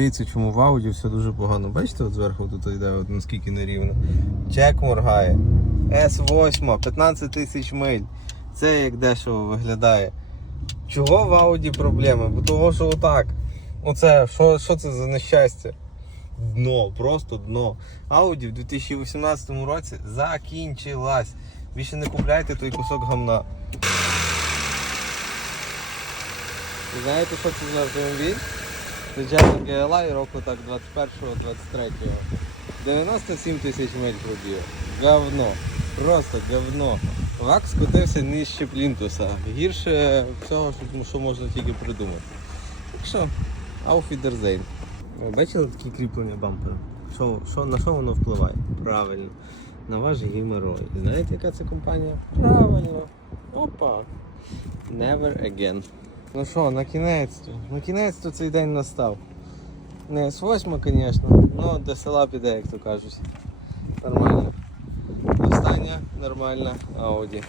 Дивіться, чому в ауді все дуже погано. Бачите, от зверху тут йде от наскільки нерівно. Чек моргає. С8, 15 тисяч миль. Це як дешево виглядає. Чого в ауді проблеми? Бо того, що отак. Оце, що, що це за нещастя? Дно, просто дно. Ауді в 2018 році закінчилась. Більше не купляйте той кусок гамна. Знаєте, що це за автомобіль? Звичайно, GLI року так 21-23. 97 тисяч миль пробіг. Говно. Просто говно. Вак скотився нижче плінтуса. Гірше всього, що, що можна тільки придумати. Так що, ауфідерзейн. Бачили такі кріплення бампера? Що, що, на що воно впливає? Правильно. На ваш геморрой. Знаєте, яка це компанія? Правильно. Опа. Never again. Ну що, на кінець-то. На кінець-то цей день настав. Не С8, звісно, але до села піде, як то кажуть. Нормально. Остання нормальна Audi.